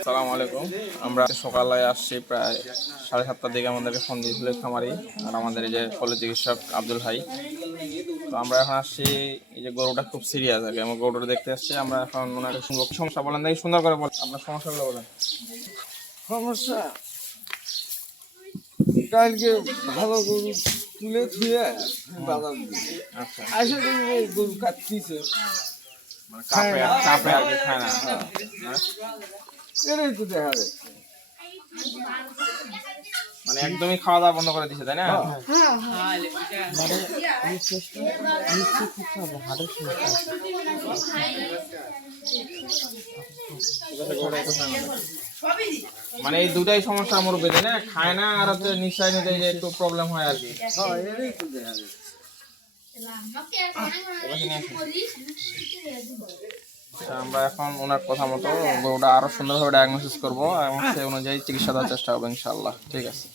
আসসালামু আলাইকুম। আমরা সকালে আসছি প্রায় 7:30টার দিকে আমাদেরকে ফোন দিয়েছিল খামারি আর আমাদের এই যে পল্লী চিকিৎসক আব্দুল ভাই। তো আমরা এখন আসছি, এই যে গরুটা খুব সিরিয়াস আগে আমার গরুটা দেখতে আসছি। আমরা এখন ওনাকে শুনবো কি সমস্যা বলেন, দেখি সুন্দর করে বলেন আপনার সমস্যাগুলো বলেন। সমস্যা কালকে ভালো গরু তুলে ধুয়ে বাজার দিয়েছে। আচ্ছা, আসে দেখি এই গরু কাটতিছে, মানে কাপে আর কি খায় না। হ্যাঁ? এটাই তো দেখা যাচ্ছে। মানে একদমই খাওয়া দাওয়া বন্ধ করে দিছে, তাই না? মানে এই দুটাই সমস্যা আমার বেঁধে না, খায় না আর হচ্ছে নিশ্চয় নিতে যে একটু প্রবলেম হয় আর কি। হ্যাঁ, এটাই তো দেখা যাচ্ছে। আচ্ছা, আমরা এখন ওনার কথা মতো গরুটা আরো সুন্দরভাবে ডায়াগনোসিস করবো এবং সেই অনুযায়ী চিকিৎসা দেওয়ার চেষ্টা করবো ইনশাআল্লাহ। ঠিক আছে।